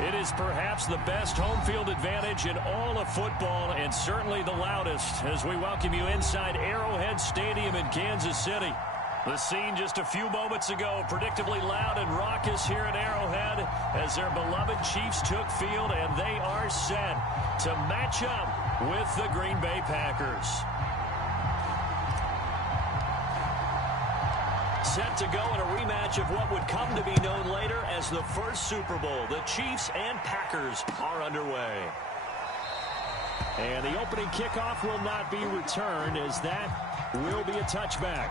It is perhaps the best home field advantage in all of football, and certainly the loudest, as we welcome you inside Arrowhead Stadium in Kansas City. The scene just a few moments ago, predictably loud and raucous here at Arrowhead as their beloved Chiefs took field, and they are set to match up with the Green Bay Packers. Set to go in a rematch of what would come to be known later as the first Super Bowl. The Chiefs and Packers are underway. And the opening kickoff will not be returned, as that will be a touchback.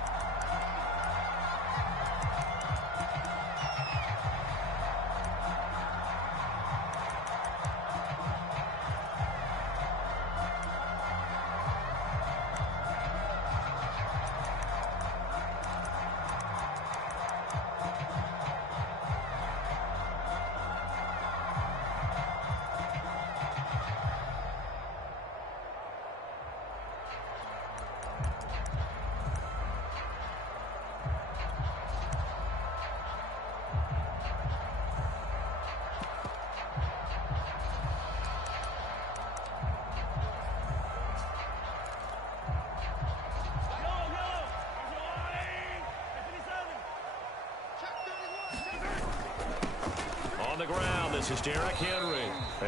The ground, this is Derrick Henry.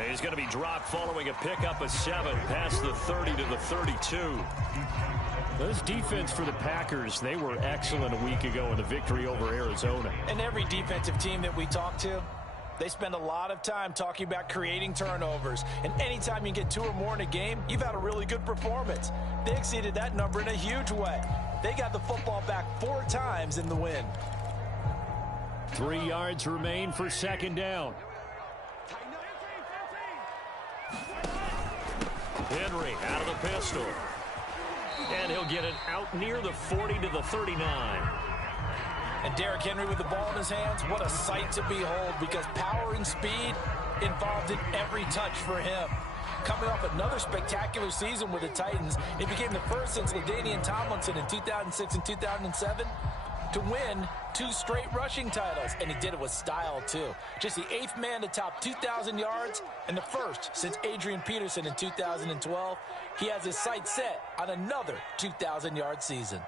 He's going to be dropped following a pickup of 7 past the 30 to the 32. This defense for the Packers, they were excellent a week ago in the victory over Arizona. And every defensive team that we talk to, they spend a lot of time talking about creating turnovers. And anytime you get 2 or more in a game, you've had a really good performance. They exceeded that number in a huge way. They got the football back 4 times in the win. 3 yards remain for second down. Henry out of the pistol. And he'll get it out near the 40 to the 39. And Derrick Henry with the ball in his hands, what a sight to behold, because power and speed involved in every touch for him. Coming off another spectacular season with the Titans, he became the first since LaDainian Tomlinson in 2006 and 2007 to win 2 straight rushing titles, and he did it with style too. Just the 8th man to top 2,000 yards and the first since Adrian Peterson in 2012. He has his sights set on another 2,000-yard season.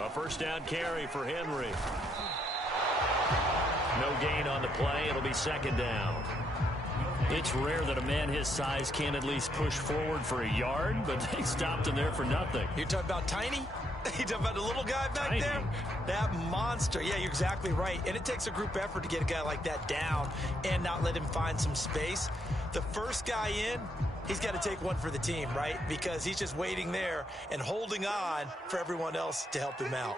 A first down carry for Henry. No gain on the play. It'll be second down. It's rare that a man his size can at least push forward for a yard, but they stopped him there for nothing. You're talking about tiny? You're talking about the little guy back Tiny. there? That monster. Yeah, you're exactly right. And it takes a group effort to get a guy like that down and not let him find some space. The first guy in, he's got to take one for the team, right? Because he's just waiting there and holding on for everyone else to help him out.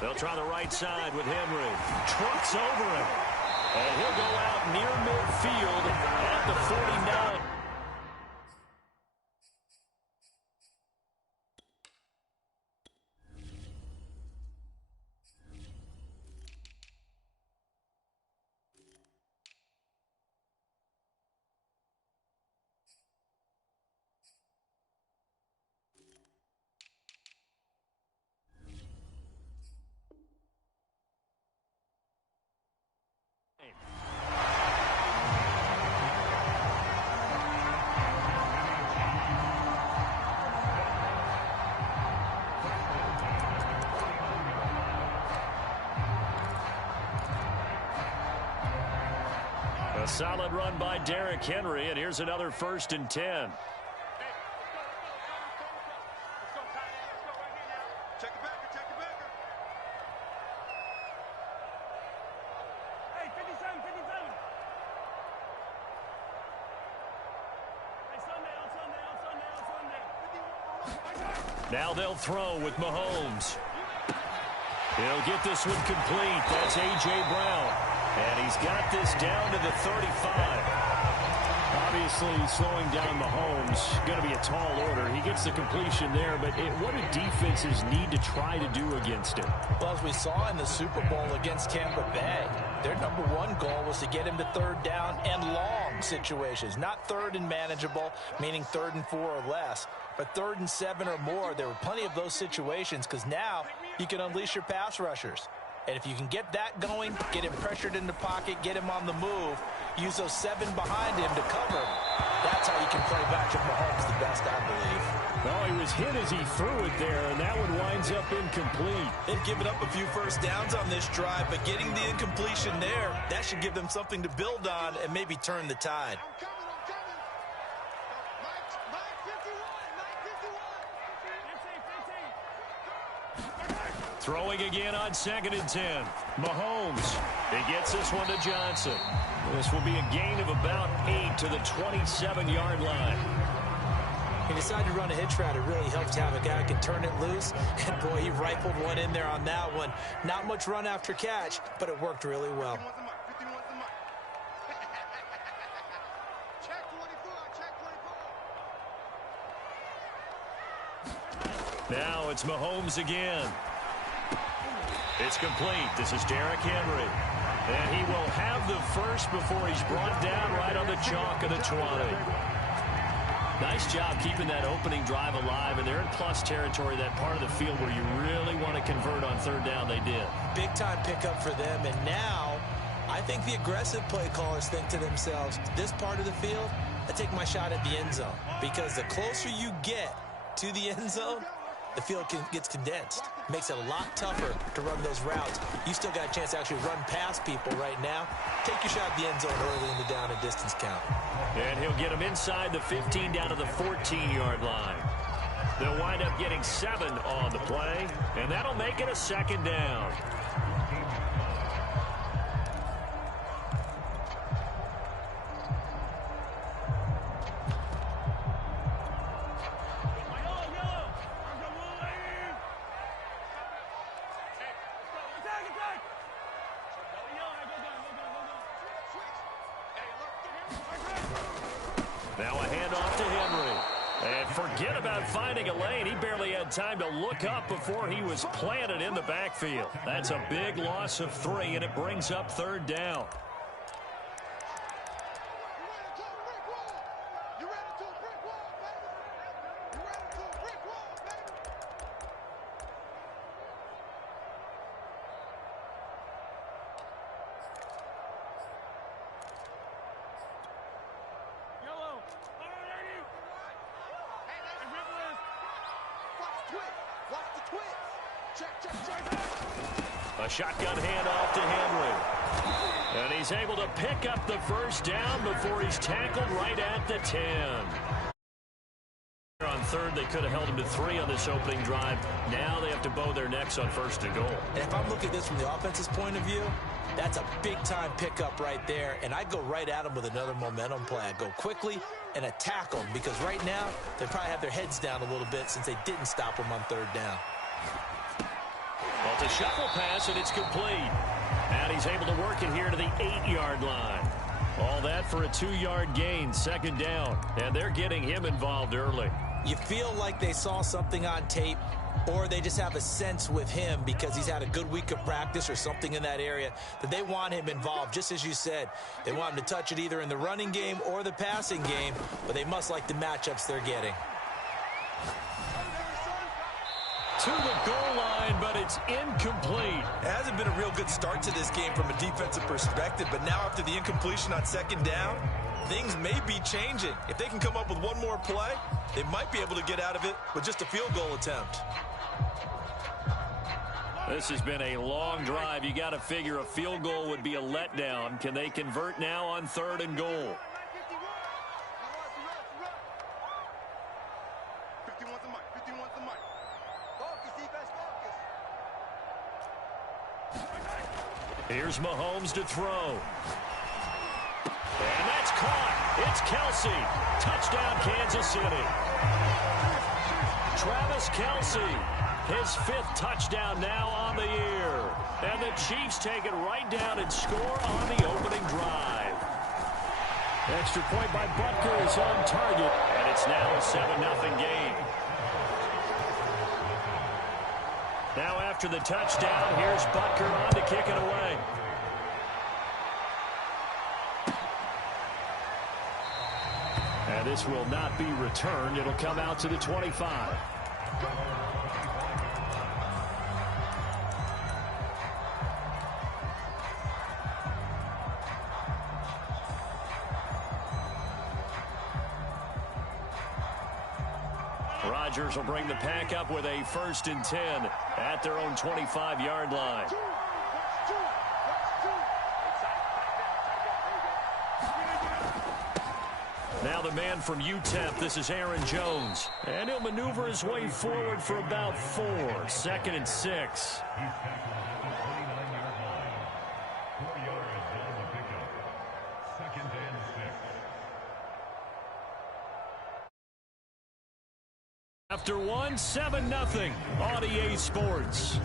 They'll try the right side with Henry. Trucks over him. And he'll go out near midfield at the 49. A solid run by Derrick Henry, and here's another 1st and 10. Now they'll throw with Mahomes. He'll get this one complete. That's A.J. Brown. And he's got this down to the 35. Obviously, slowing down Mahomes, going to be a tall order. He gets the completion there, but what do defenses need to try to do against him? Well, as we saw in the Super Bowl against Tampa Bay, their number one goal was to get him to third down and long situations. Not third and manageable, meaning 3rd and 4 or less, but 3rd and 7 or more. There were plenty of those situations because now you can unleash your pass rushers. And if you can get that going, get him pressured in the pocket, get him on the move, use those 7 behind him to cover, that's how you can play Patrick Mahomes the best, I believe. Well, he was hit as he threw it there, and that one winds up incomplete. They've given up a few first downs on this drive, but getting the incompletion there, that should give them something to build on and maybe turn the tide. Throwing again on 2nd and 10. Mahomes. He gets this one to Johnson. This will be a gain of about 8 to the 27-yard line. He decided to run a hitch route. It really helps to have a guy who can turn it loose. And, boy, he rifled one in there on that one. Not much run after catch, but it worked really well. Now it's Mahomes again. It's complete. This is Derrick Henry. And he will have the first before he's brought down right on the chalk of the 20. Nice job keeping that opening drive alive, and they're in plus territory, that part of the field where you really want to convert on 3rd down. They did. Big-time pickup for them, and now I think the aggressive play callers think to themselves, this part of the field, I take my shot at the end zone, because the closer you get to the end zone, the field gets condensed. Makes it a lot tougher to run those routes. You still got a chance to actually run past people right now. Take your shot at the end zone early in the down and distance count. And he'll get them inside the 15 down to the 14-yard line. They'll wind up getting 7 on the play, and that'll make it a 2nd down. Now a handoff to Henry. And forget about finding a lane. He barely had time to look up before he was planted in the backfield. That's a big loss of 3, and it brings up 3rd down. A shotgun handoff to Henry. And he's able to pick up the first down before he's tackled right at the 10. On 3rd, they could have held him to 3 on this opening drive. Now they have to bow their necks on 1st and goal. And if I'm looking at this from the offense's point of view, that's a big-time pickup right there. And I go right at him with another momentum play. I go quickly and attack them because right now they probably have their heads down a little bit since they didn't stop them on 3rd down. Well, it's a shuffle pass, and it's complete. And he's able to work it here to the 8-yard line. All that for a 2-yard gain, 2nd down. And they're getting him involved early. You feel like they saw something on tape, or they just have a sense with him because he's had a good week of practice or something in that area that they want him involved. Just as you said, they want him to touch it either in the running game or the passing game, but they must like the matchups they're getting. To the goal line, but it's incomplete. It hasn't been a real good start to this game from a defensive perspective, but now after the incompletion on 2nd down, things may be changing. If they can come up with one more play, they might be able to get out of it with just a field goal attempt. This has been a long drive. You got to figure a field goal would be a letdown. Can they convert now on 3rd and goal? Here's Mahomes to throw. And that's caught. It's Kelsey. Touchdown, Kansas City. Travis Kelsey. His 5th touchdown now on the year. And the Chiefs take it right down and score on the opening drive. Extra point by Butker is on target. And it's now a 7-0 game. Now after the touchdown, here's Butker on to kick it away. And this will not be returned. It'll come out to the 25. Rodgers will bring the pack up with a 1st and 10 at their own 25-yard line. Now the man from UTEP, this is Aaron Jones. And he'll maneuver his way forward for about 4. 2nd and 6. After 1, 7-0 on EA Sports.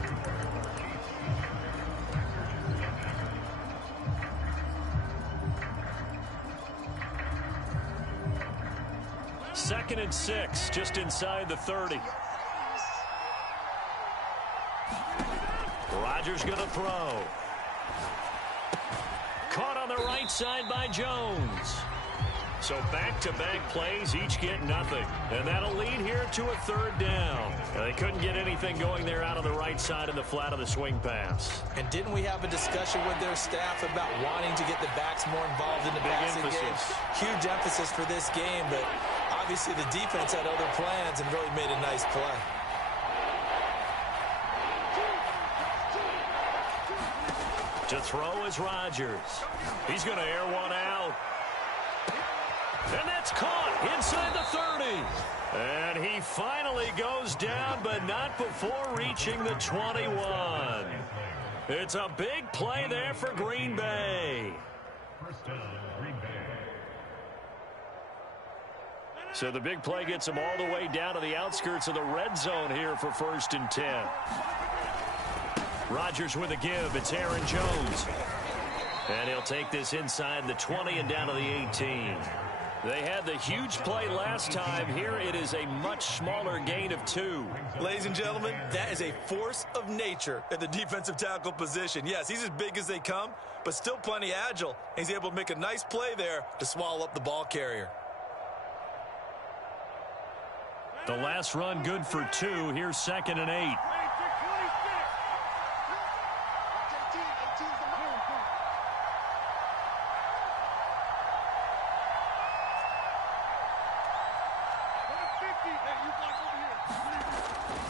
Second and 6, just inside the 30. Rodgers going to throw. Caught on the right side by Jones. So back-to-back plays, each get nothing. And that'll lead here to a 3rd down. They couldn't get anything going there out on the right side in the flat of the swing pass. And didn't we have a discussion with their staff about wanting to get the backs more involved in the passing game? Huge emphasis for this game, but obviously the defense had other plans and really made a nice play. To throw is Rodgers. He's going to air one out. And that's caught inside the 30. And he finally goes down, but not before reaching the 21. It's a big play there for Green Bay. So the big play gets him all the way down to the outskirts of the red zone here for 1st and 10. Rodgers with a give. It's Aaron Jones. And he'll take this inside the 20 and down to the 18. They had the huge play last time. Here it is a much smaller gain of 2. Ladies and gentlemen, that is a force of nature at the defensive tackle position. Yes, he's as big as they come, but still plenty agile. He's able to make a nice play there to swallow up the ball carrier. The last run good for 2. Here's 2nd and 8.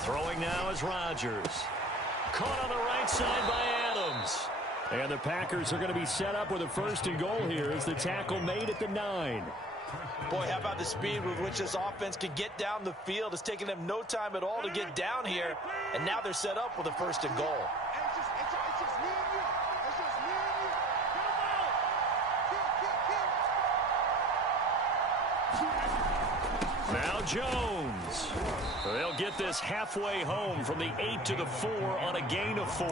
Throwing now is Rodgers. Caught on the right side by Adams. And the Packers are going to be set up with a 1st and goal here as the tackle made at the 9. Boy, how about the speed with which this offense could get down the field? It's taken them no time at all to get down here. And now they're set up with a 1st and goal. Now Jones. They'll get this halfway home from the 8 to the 4 on a gain of 4.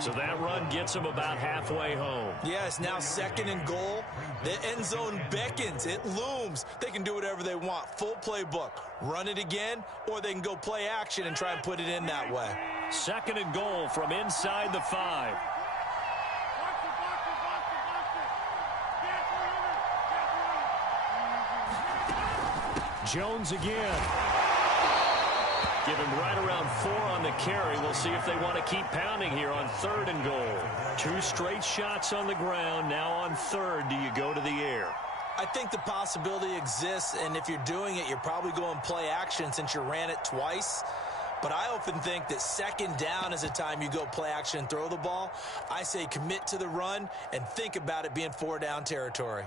So that run gets them about halfway home. Yes, now 2nd and goal. The end zone beckons. It looms. They can do whatever they want. Full playbook. Run it again, or they can go play action and try and put it in that way. 2nd and goal from inside the 5. Jones again. Give him right around 4 on the carry. We'll see if they want to keep pounding here on 3rd and goal. 2 straight shots on the ground. Now on 3rd, do you go to the air? I think the possibility exists, and if you're doing it, you're probably going play action since you ran it twice. But I often think that 2nd down is a time you go play action and throw the ball. I say commit to the run and think about it being 4-down territory.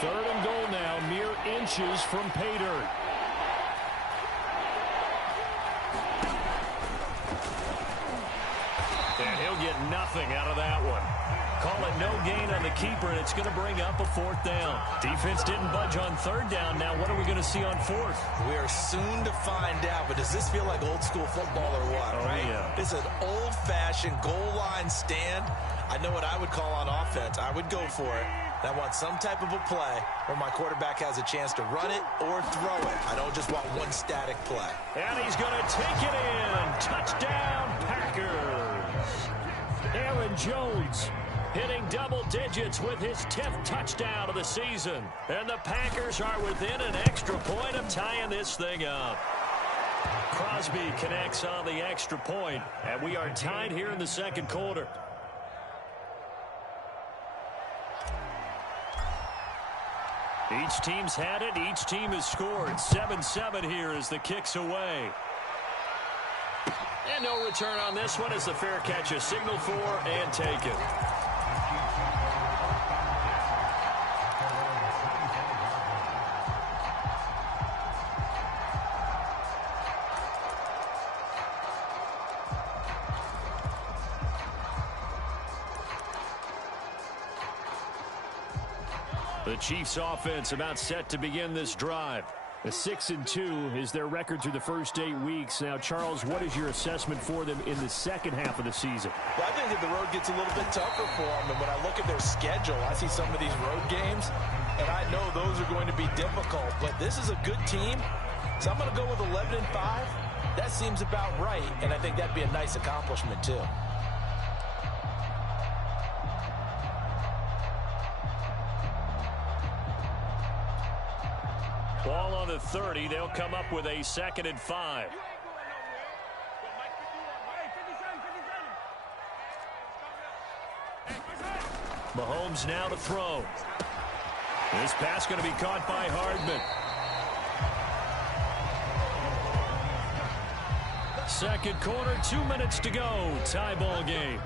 3rd and goal now, mere inches from pay dirt. And he'll get nothing out of that one. Call it no gain on the keeper, and it's going to bring up a 4th down. Defense didn't budge on 3rd down. Now what are we going to see on 4th? We are soon to find out, but does this feel like old school football or what, right? Yeah. It's an old-fashioned goal line stand. I know what I would call on offense. I would go for it. And I want some type of a play where my quarterback has a chance to run it or throw it. I don't just want one static play. And he's going to take it in. Touchdown, Packers. Aaron Jones hitting double digits with his 10th touchdown of the season. And the Packers are within an extra point of tying this thing up. Crosby connects on the extra point, and we are tied here in the 2nd quarter. Each team's had it. Each team has scored. 7-7 here as the kick's away. And no return on this one as the fair catch is signaled for and taken. The Chiefs offense about set to begin this drive. A 6-2 is their record through the first 8 weeks. Now, Charles, what is your assessment for them in the second half of the season? Well, I think that the road gets a little bit tougher for them. And when I look at their schedule, I see some of these road games, and I know those are going to be difficult. But this is a good team, so I'm going to go with 11-5. That seems about right, and I think that'd be a nice accomplishment, too. Ball on the 30. They'll come up with a 2nd and 5. Mahomes now to throw. This pass going to be caught by Hardman. 2nd quarter, 2 minutes to go. Tie ball game.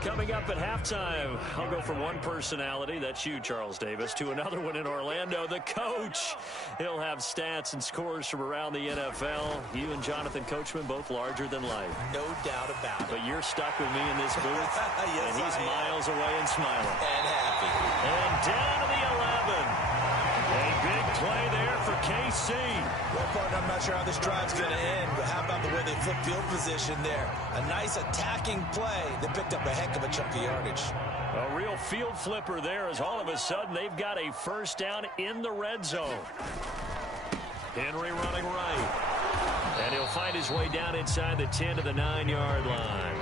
Coming up at halftime, I'll go from one personality, that's you, Charles Davis, to another one in Orlando, the coach. He'll have stats and scores from around the NFL. You and Jonathan Coachman, both larger than life. No doubt about it. But you're stuck with me in this booth, yes, and he's miles away and smiling. And happy. And down to the 11. A big play there for KC. Well, partner, I'm not sure how this drive's going to end, but how about the way they flip field position there? A nice attacking play that picked up a heck of a chunk of yardage. A real field flipper there as all of a sudden they've got a 1st down in the red zone. Henry running right. And he'll find his way down inside the 10 to the 9-yard line.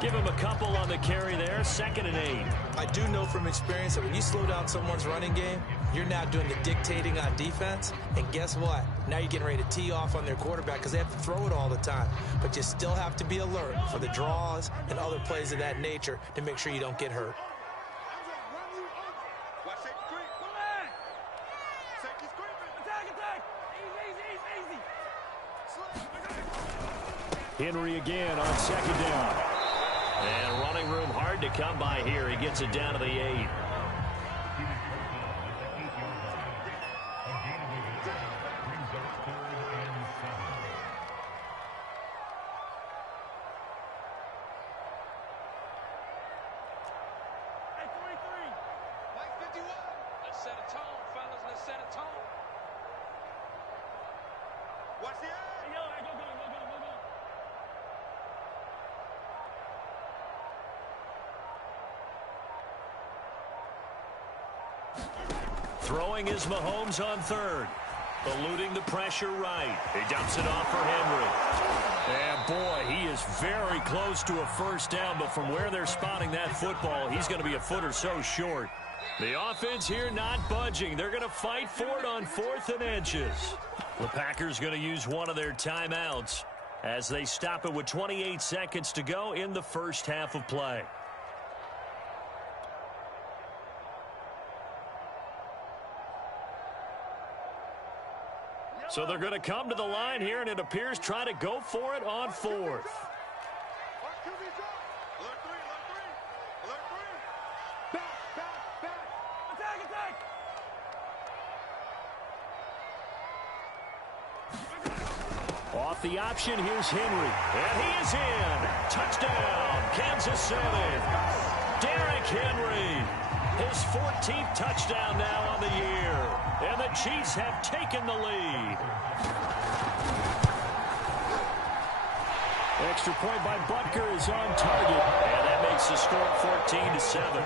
Give him a couple on the carry there. 2nd and 8. I do know from experience that when you slow down someone's running game, you're now doing the dictating on defense. And guess what? Now you're getting ready to tee off on their quarterback because they have to throw it all the time. But you still have to be alert for the draws and other plays of that nature to make sure you don't get hurt. Henry again on 2nd down. And running room hard to come by here. He gets it down to the 8. Let's set a tone, fellas. Let's set a tone. Watch the eye. Yo, go. Throwing is Mahomes on 3rd. Eluding the pressure right. He dumps it off for Henry. And boy, he is very close to a 1st down, but from where they're spotting that football, he's going to be a foot or so short. The offense here not budging. They're going to fight for it on 4th and inches. The Packers going to use one of their timeouts as they stop it with 28 seconds to go in the first half of play. So they're going to come to the line here, and it appears try to go for it on 4th. the option. Here's Henry. And he is in. Touchdown, Kansas City. Derrick Henry. His 14th touchdown now on the year. And the Chiefs have taken the lead. Extra point by Butker is on target. And that makes the score 14-7.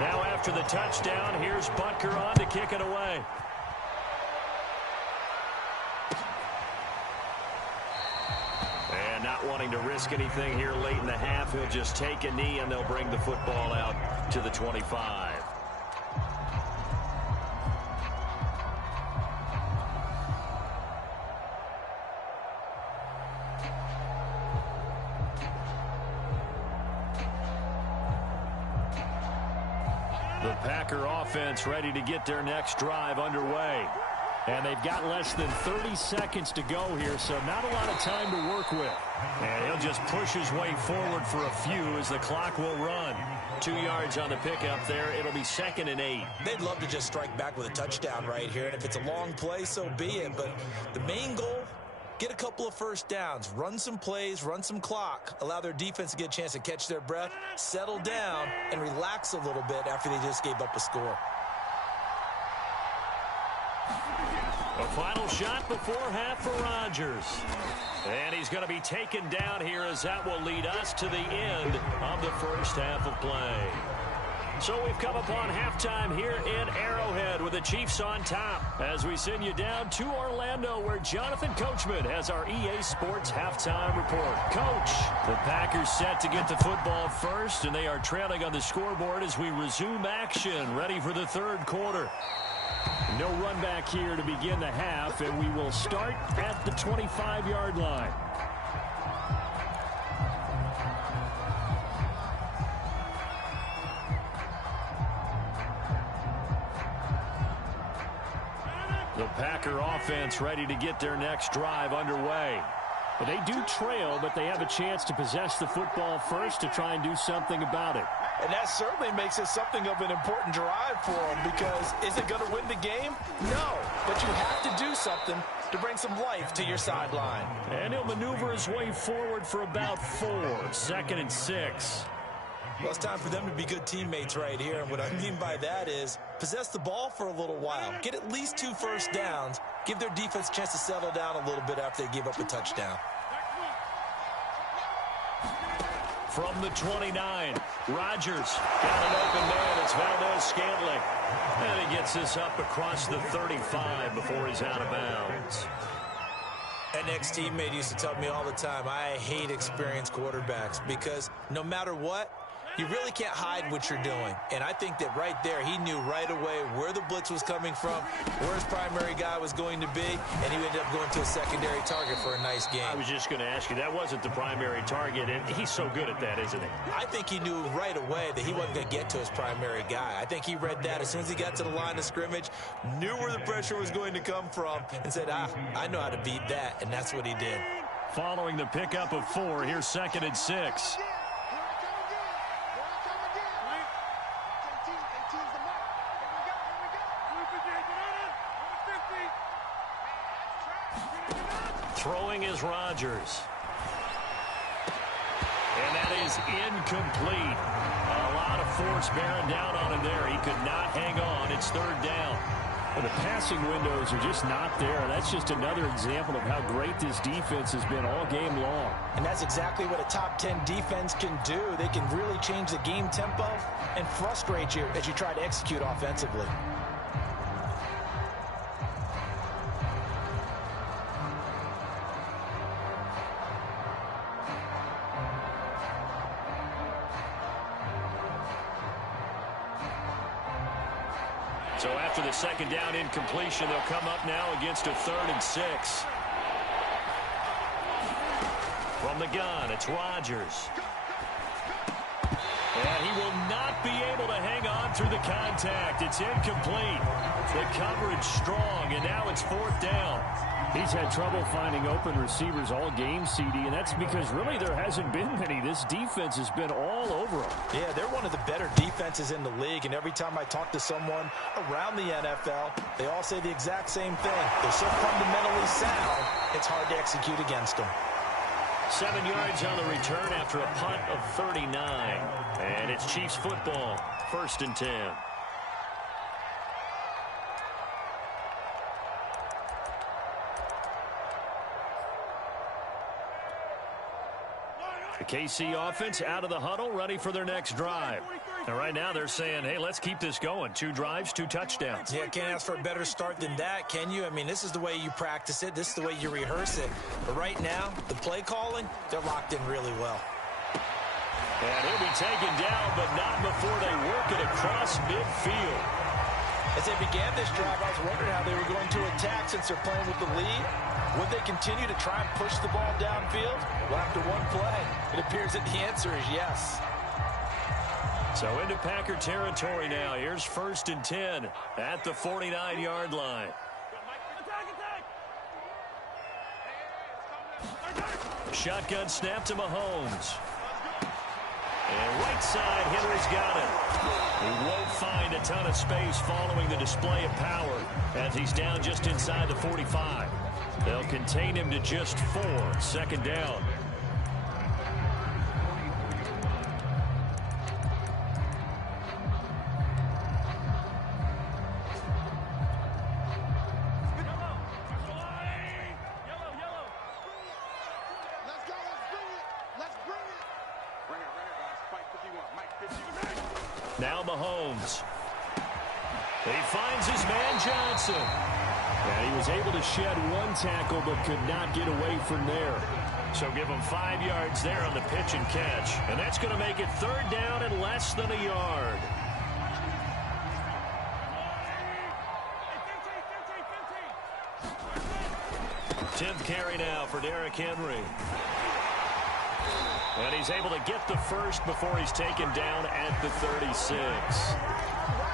Now after the touchdown, here's Butker on to kick it away. And not wanting to risk anything here late in the half, he'll just take a knee and they'll bring the football out to the 25. The Packer offense ready to get their next drive underway. And they've got less than 30 seconds to go here, so not a lot of time to work with. And he'll just push his way forward for a few as the clock will run. 2 yards on the pickup there. It'll be 2nd and 8. They'd love to just strike back with a touchdown right here, and if it's a long play, so be it. But the main goal, get a couple of first downs, run some plays, run some clock, allow their defense to get a chance to catch their breath, settle down, and relax a little bit after they just gave up a score. A final shot before half for Rodgers. And he's going to be taken down here as that will lead us to the end of the first half of play. So we've come upon halftime here in Arrowhead with the Chiefs on top as we send you down to Orlando where Jonathan Coachman has our EA Sports halftime report. Coach, the Packers set to get the football first, and they are trailing on the scoreboard as we resume action, ready for the third quarter. No run back here to begin the half, and we will start at the 25-yard line. The Packer offense ready to get their next drive underway. But they do trail, but they have a chance to possess the football first to try and do something about it. And that certainly makes it something of an important drive for them, because is it going to win the game? No, but you have to do something to bring some life to your sideline. And he'll maneuver his way forward for about 4. 2nd and 6. Well, it's time for them to be good teammates right here. And what I mean by that is possess the ball for a little while. Get at least 2 first downs. Give their defense a chance to settle down a little bit after they give up a touchdown. From the 29, Rodgers got an open man. It's Valdez-Scantling. And he gets this up across the 35 before he's out of bounds. An ex-teammate used to tell me all the time, I hate experienced quarterbacks because no matter what, you really can't hide what you're doing. And I think that right there, he knew right away where the blitz was coming from, where his primary guy was going to be, and he ended up going to a secondary target for a nice game. I was just going to ask you, that wasn't the primary target, and he's so good at that, isn't he? I think he knew right away that he wasn't going to get to his primary guy. I think he read that as soon as he got to the line of scrimmage, knew where the pressure was going to come from, and said, I know how to beat that, and that's what he did. Following the pickup of 4, here's 2nd and 6. Throwing is Rodgers. And that is incomplete. A lot of force bearing down on him there. He could not hang on. It's 3rd down. Well, the passing windows are just not there. That's just another example of how great this defense has been all game long. And that's exactly what a top 10 defense can do. They can really change the game tempo and frustrate you as you try to execute offensively. So after the 2nd down incompletion, they'll come up now against a 3rd and 6. From the gun, it's Rodgers. And he will not be able to hang on through the contact. It's incomplete. The coverage strong, and now it's 4th down. He's had trouble finding open receivers all game, CD, and that's because really there hasn't been many. This defense has been all over them. Yeah, they're one of the better defenses in the league, and every time I talk to someone around the NFL, they all say the exact same thing. They're so fundamentally sound, it's hard to execute against them. 7 yards on the return after a punt of 39. And it's Chiefs football, 1st and 10. The KC offense out of the huddle, ready for their next drive. And right now they're saying, hey, let's keep this going. 2 drives, 2 touchdowns. Yeah, can't ask for a better start than that, can you? I mean, this is the way you practice it. This is the way you rehearse it. But right now, the play calling, they're locked in really well. And he'll be taken down, but not before they work it across midfield. As they began this drive, I was wondering how they were going to attack since they're playing with the lead. Would they continue to try and push the ball downfield? Well, after one play, it appears that the answer is yes. So into Packer territory now. Here's 1st and 10 at the 49-yard line. Shotgun snap to Mahomes. And right side, Henry's got it. He won't find a ton of space following the display of power as he's down just inside the 45. They'll contain him to just 4. 2nd down. Now Mahomes. He finds his man Johnson. And he was able to shed 1 tackle but could not get away from there. So give him 5 yards there on the pitch and catch. And that's going to make it 3rd down and less than a yard. Tenth carry now for Derrick Henry. And he's able to get the first before he's taken down at the 36.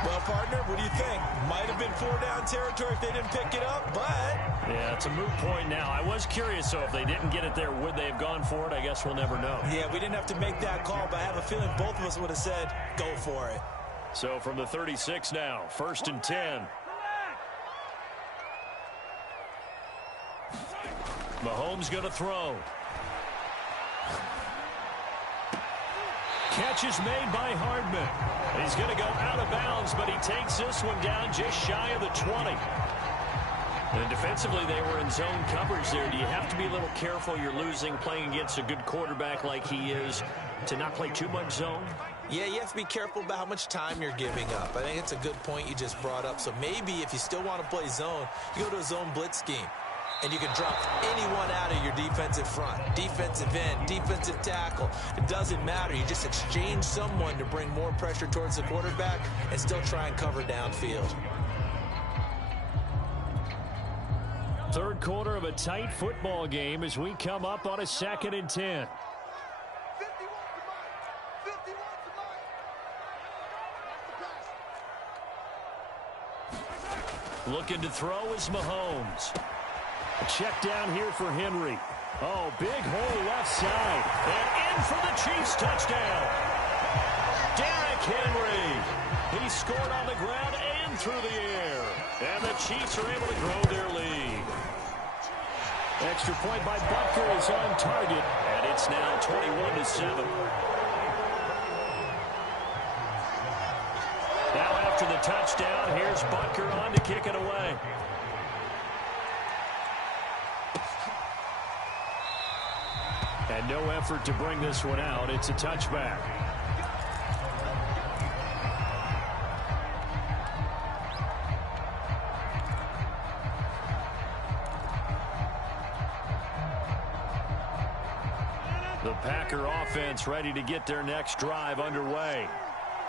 Well, partner, what do you think? Might have been 4-down territory if they didn't pick it up, but... Yeah, it's a moot point now. I was curious, so if they didn't get it there, would they have gone for it? I guess we'll never know. Yeah, we didn't have to make that call, but I have a feeling both of us would have said, go for it. So from the 36 now, 1st and 10. Mahomes going to throw. Catch is made by Hardman. He's going to go out of bounds, but he takes this one down just shy of the 20. And defensively, they were in zone coverage there. Do you have to be a little careful? You're losing, playing against a good quarterback like he is, to not play too much zone? Yeah, you have to be careful about how much time you're giving up. I think it's a good point you just brought up. So maybe if you still want to play zone, you go to a zone blitz scheme. And you can drop anyone out of your defensive front. Defensive end, defensive tackle. It doesn't matter. You just exchange someone to bring more pressure towards the quarterback and still try and cover downfield. 3rd quarter of a tight football game as we come up on a 2nd and 10. Looking to throw is Mahomes. A check down here for Henry. Oh, big hole left side. And in for the Chiefs touchdown. Derrick Henry. He scored on the ground and through the air. And the Chiefs are able to grow their lead. Extra point by Butker is on target. And it's now 21-7. Now after the touchdown, here's Butker on to kick it away. And no effort to bring this one out. It's a touchback. The Packer offense ready to get their next drive underway.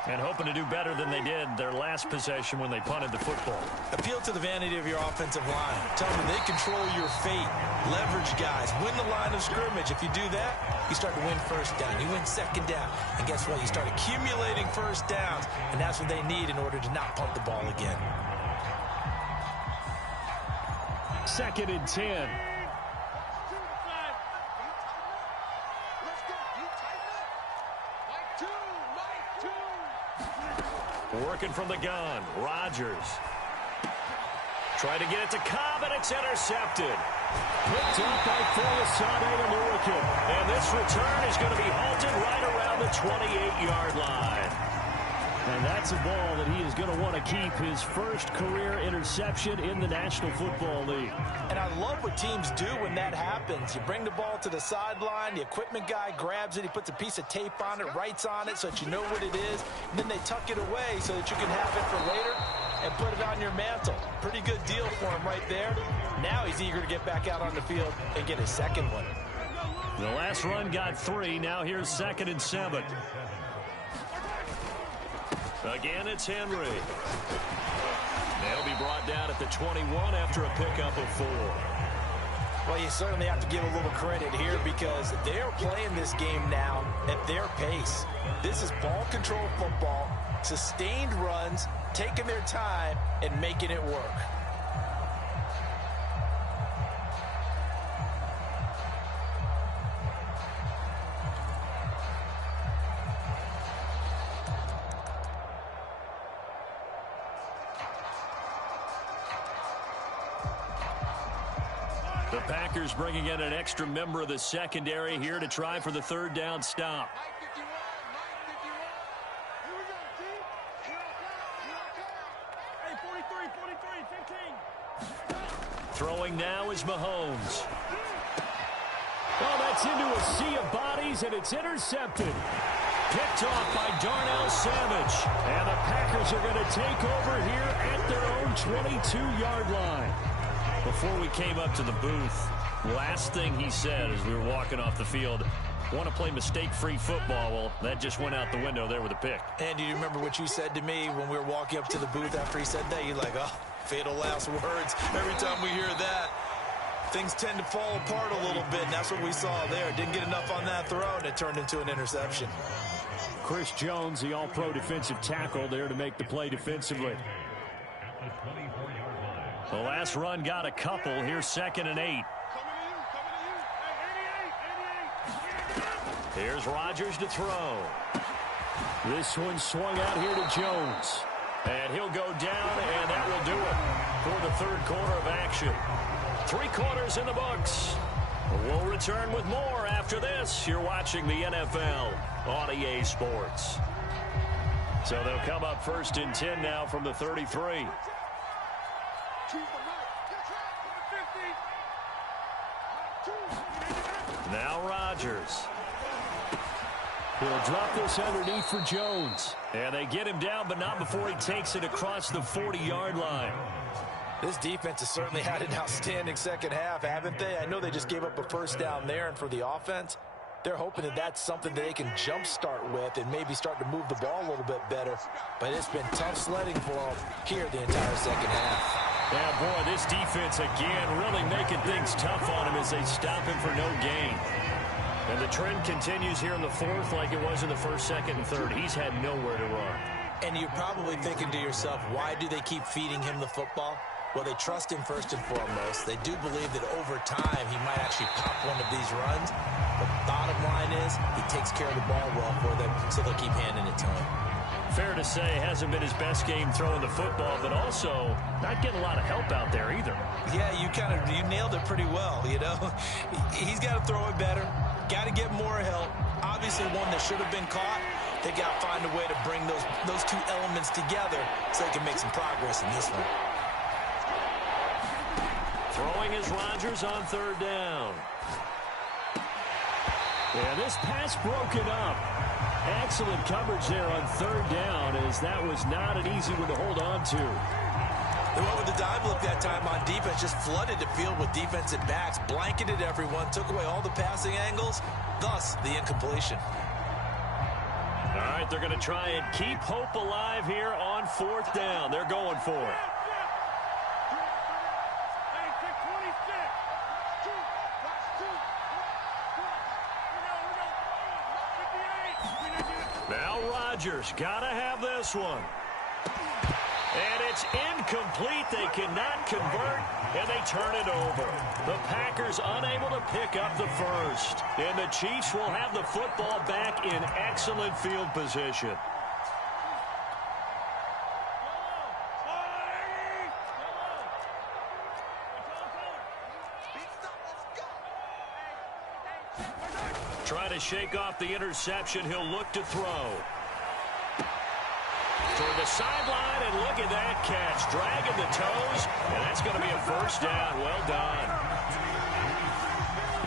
And hoping to do better than they did their last possession when they punted the football. Appeal to the vanity of your offensive line. Tell them they control your fate. Leverage guys. Win the line of scrimmage. If you do that, you start to win first down. You win second down. And guess what? You start accumulating first downs. And that's what they need in order to not punt the ball again. 2nd and 10. Working from the gun, Rodgers. Trying to get it to Cobb, and it's intercepted. Picked up by Folasade American. And this return is going to be halted right around the 28-yard line. And that's a ball that he is going to want to keep, his first career interception in the National Football League. And I love what teams do when that happens. You bring the ball to the sideline, the equipment guy grabs it, he puts a piece of tape on it, writes on it so that you know what it is, and then they tuck it away so that you can have it for later and put it on your mantle. Pretty good deal for him right there. Now he's eager to get back out on the field and get his second one. The last run got 3. Now here's 2nd and 7. Again, it's Henry. They'll be brought down at the 21 after a pickup of 4. Well, you certainly have to give a little credit here because they're playing this game now at their pace. This is ball control football, sustained runs, taking their time, and making it work. The Packers bringing in an extra member of the secondary here to try for the 3rd down stop. Throwing now is Mahomes. Oh, that's into a sea of bodies, and it's intercepted. Picked off by Darnell Savage. And the Packers are going to take over here at their own 22-yard line. Before we came up to the booth, last thing he said as we were walking off the field, want to play mistake-free football. Well, that just went out the window there with a pick. And do you remember what you said to me when we were walking up to the booth after he said that? You're like, oh, fatal last words. Every time we hear that, things tend to fall apart a little bit, and that's what we saw there. Didn't get enough on that throw, and it turned into an interception. Chris Jones, the all-pro defensive tackle, there to make the play defensively. The last run got a couple. Here's 2nd and 8. Here's Rodgers to throw. This one swung out here to Jones. And he'll go down, and that will do it for the 3rd quarter of action. 3 quarters in the books. We'll return with more after this. You're watching the NFL on EA Sports. So they'll come up 1st and 10 now from the 33. Now Rodgers. He'll drop this underneath for Jones. And they get him down, but not before he takes it across the 40-yard line. This defense has certainly had an outstanding second half, haven't they? I know they just gave up a 1st down there, and for the offense, they're hoping that that's something that they can jumpstart with and maybe start to move the ball a little bit better. But it's been tough sledding for them here the entire second half. Yeah, boy, this defense again really making things tough on him as they stop him for no gain. And the trend continues here in the 4th like it was in the 1st, 2nd, and 3rd. He's had nowhere to run. And you're probably thinking to yourself, why do they keep feeding him the football? Well, they trust him first and foremost. They do believe that over time he might actually pop one of these runs. The bottom line is he takes care of the ball well for them, so they'll keep handing it to him. Fair to say, hasn't been his best game throwing the football, but also not getting a lot of help out there either. Yeah, you nailed it pretty well, you know. He's got to throw it better, got to get more help. Obviously one that should have been caught. They got to find a way to bring those 2 elements together so they can make some progress in this one. Throwing is Rodgers on 3rd down. Yeah, this pass broken up. Excellent coverage there on 3rd down, as that was not an easy one to hold on to. They went with the dime look that time on defense, just flooded the field with defensive backs, blanketed everyone, took away all the passing angles, thus the incompletion. All right, they're going to try and keep hope alive here on 4th down. They're going for it. Now Rodgers got to have this one. And it's incomplete. They cannot convert, and they turn it over. The Packers unable to pick up the first. And the Chiefs will have the football back in excellent field position. Trying to shake off the interception. He'll look to throw. Toward the sideline, and look at that catch. Dragging the toes, and that's going to be a first down. Well done.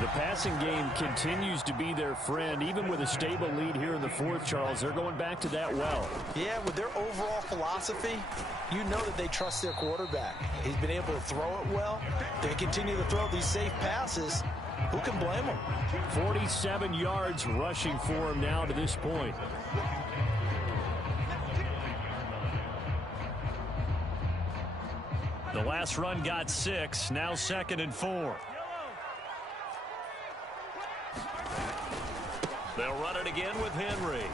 The passing game continues to be their friend. Even with a stable lead here in the 4th, Charles, they're going back to that well. Yeah, with their overall philosophy, you know that they trust their quarterback. He's been able to throw it well. They continue to throw these safe passes. Who can blame them? 47 yards rushing for him now to this point. The last run got 6. Now 2nd and 4. They'll run it again with Henry.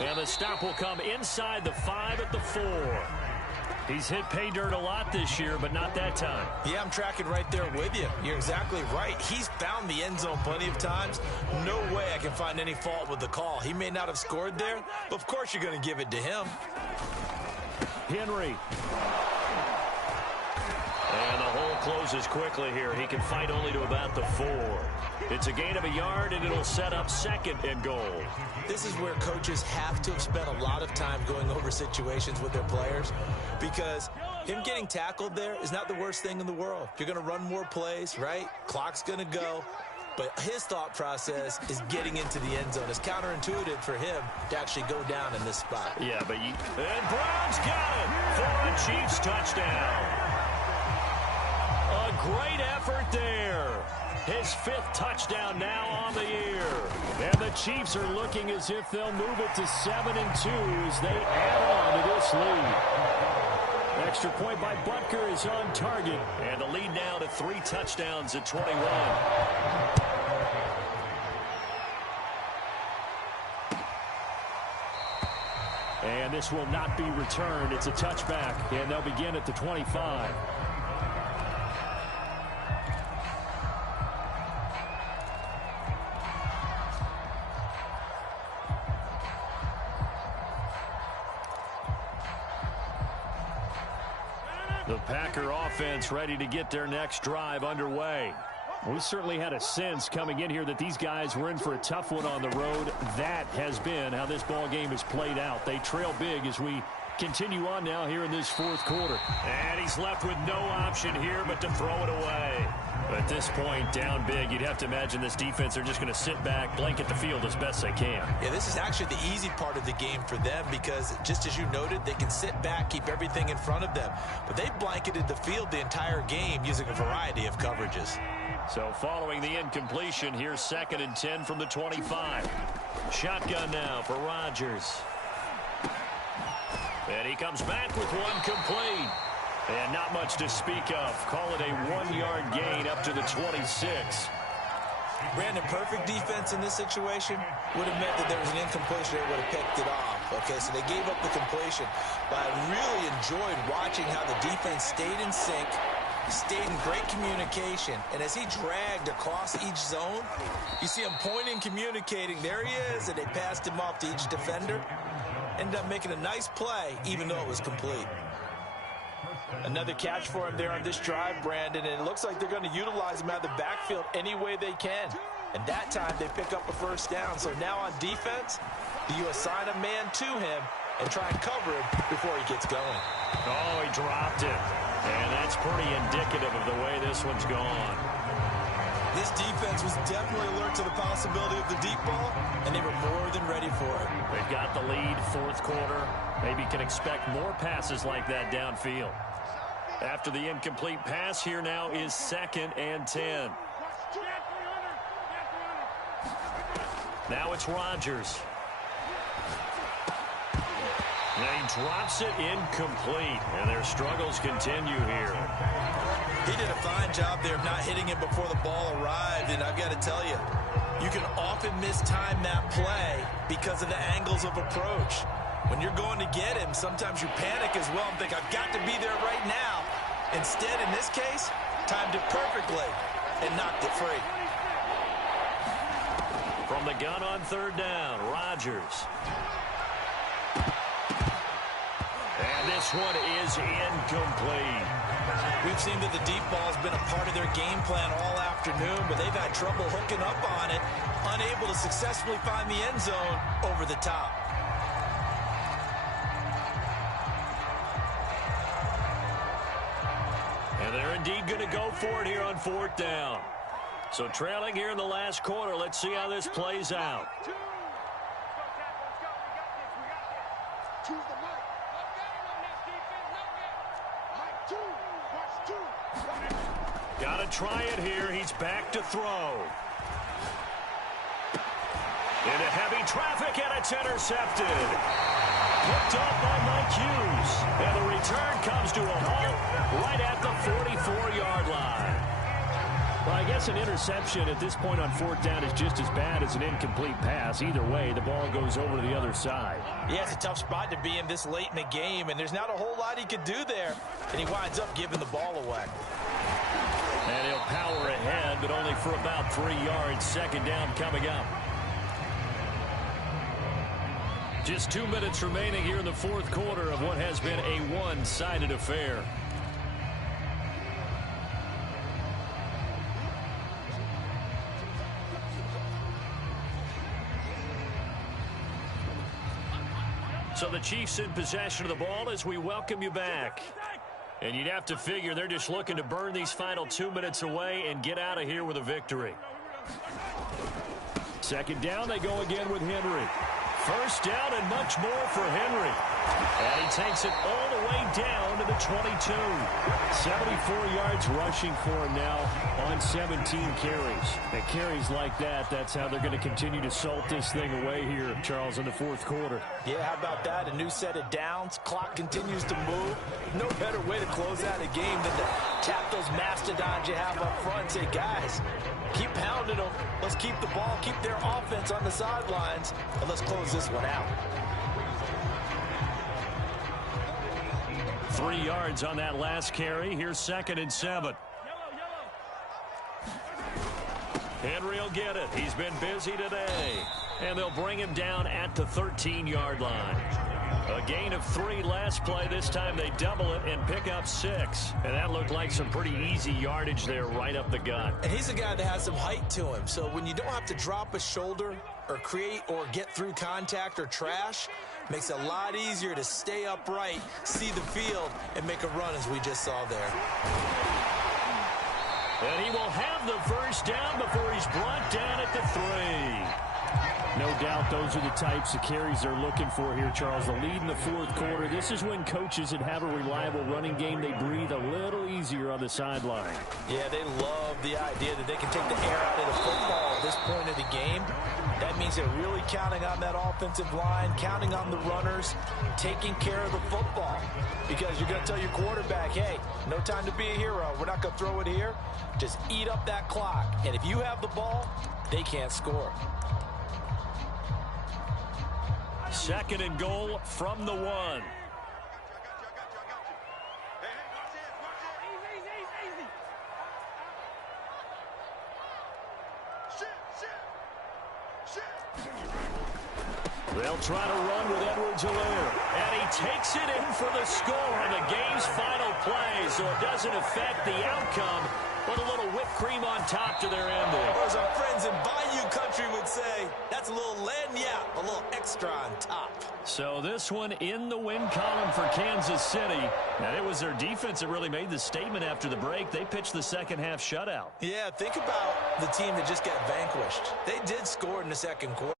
And the stop will come inside the 5 at the 4. He's hit pay dirt a lot this year, but not that time. Yeah, I'm tracking right there with you. You're exactly right. He's found the end zone plenty of times. No way I can find any fault with the call. He may not have scored there, but of course you're going to give it to him. Henry. And the hole closes quickly here. He can fight only to about the 4. It's a gain of a yard, and it'll set up 2nd and goal. This is where coaches have to have spent a lot of time going over situations with their players, because him getting tackled there is not the worst thing in the world. You're going to run more plays, right? Clock's going to go. But his thought process is getting into the end zone. It's counterintuitive for him to actually go down in this spot. Yeah, but and Brown's got it for a Chiefs touchdown. A great effort there. His 5th touchdown now on the year. And the Chiefs are looking as if they'll move it to 7-2 as they add on to this lead. Extra point by Butker is on target. And the lead now to 3 touchdowns at 21. And this will not be returned. It's a touchback, and they'll begin at the 25. The Packer offense ready to get their next drive underway. We certainly had a sense coming in here that these guys were in for a tough one on the road. That has been how this ball game has played out. They trail big as we continue on now here in this 4th quarter. And he's left with no option here but to throw it away. At this point, down big, you'd have to imagine this defense are just going to sit back, blanket the field as best they can. Yeah, this is actually the easy part of the game for them because, just as you noted, they can sit back, keep everything in front of them. But they've blanketed the field the entire game using a variety of coverages. So following the incompletion, here's 2nd and 10 from the 25. Shotgun now for Rodgers. And he comes back with one complete. And not much to speak of. Call it a 1-yard gain up to the 26. Brandon, perfect defense in this situation would have meant that there was an incompletion. They would have picked it off. Okay, so they gave up the completion. But I really enjoyed watching how the defense stayed in sync, stayed in great communication. And as he dragged across each zone, you see him pointing, communicating. There he is, and they passed him off to each defender. Ended up making a nice play, even though it was complete. Another catch for him there on this drive, Brandon, and it looks like they're going to utilize him out of the backfield any way they can. And that time they pick up a first down. So now on defense, do you assign a man to him and try and cover him before he gets going? Oh, he dropped it. And that's pretty indicative of the way this one's gone. This defense was definitely alert to the possibility of the deep ball, and they were more than ready for it. They've got the lead, 4th quarter. Maybe can expect more passes like that downfield. After the incomplete pass, here now is 2nd and 10. Now it's Rodgers. And he drops it incomplete, and their struggles continue here. He did a fine job there of not hitting it before the ball arrived, and I've got to tell you, you can often mistime that play because of the angles of approach. When you're going to get him, sometimes you panic as well and think, I've got to be there right now. Instead, in this case, timed it perfectly and knocked it free. From the gun on third down, Rodgers. And this one is incomplete. We've seen that the deep ball has been a part of their game plan all afternoon, but they've had trouble hooking up on it, unable to successfully find the end zone over the top. And they're indeed going to go for it here on fourth down. So trailing here in the last quarter, let's see how this plays out. Got to try it here. He's back to throw. Into heavy traffic, and it's intercepted. Picked up by Mike Hughes. And the return comes to a halt right at the 44-yard line. Well, I guess an interception at this point on fourth down is just as bad as an incomplete pass. Either way, the ball goes over to the other side. Yeah, it's a tough spot to be in this late in the game, and there's not a whole lot he could do there. And he winds up giving the ball away. And he'll power ahead, but only for about 3 yards. Second down coming up. Just 2 minutes remaining here in the fourth quarter of what has been a one-sided affair. So the Chiefs in possession of the ball as we welcome you back. And you'd have to figure they're just looking to burn these final 2 minutes away and get out of here with a victory. Second down, they go again with Henry. First down and much more for Henry. And he takes it all the way down to the 22. 74 yards rushing for him now on 17 carries. And carries like that, that's how they're going to continue to salt this thing away here, Charles, in the fourth quarter. Yeah, how about that? A new set of downs. Clock continues to move. No better way to close out a game than to tap those mastodons you have up front and say, guys, keep pounding them. Let's keep the ball, keep their offense on the sidelines, and let's close this one out. 3 yards on that last carry. Here's 2nd and 7. Henry will get it. He's been busy today. And they'll bring him down at the 13-yard line. A gain of 3 last play. This time they double it and pick up 6. And that looked like some pretty easy yardage there right up the gut. And he's a guy that has some height to him. So when you don't have to drop a shoulder or create or get through contact or trash, makes it a lot easier to stay upright, see the field, and make a run as we just saw there. And he will have the first down before he's brought down at the 3. No doubt those are the types of carries they're looking for here, Charles. The lead in the fourth quarter. This is when coaches that have a reliable running game, they breathe a little easier on the sideline. Yeah, they love the idea that they can take the air out of the football at this point of the game. That means they're really counting on that offensive line, counting on the runners, taking care of the football. Because you're going to tell your quarterback, hey, no time to be a hero. We're not going to throw it here. Just eat up that clock. And if you have the ball, they can't score. 2nd and goal from the 1. They'll try to run with Edwards-Helaire. And he takes it in for the score on the game's final play. So it doesn't affect the outcome, but a little whipped cream on top to their ending. Or as our friends in Bayou Country would say, that's a little lagniappe, a little extra on top. So this one in the win column for Kansas City. And it was their defense that really made the statement after the break. They pitched the second half shutout. Yeah, think about the team that just got vanquished. They did score in the second quarter.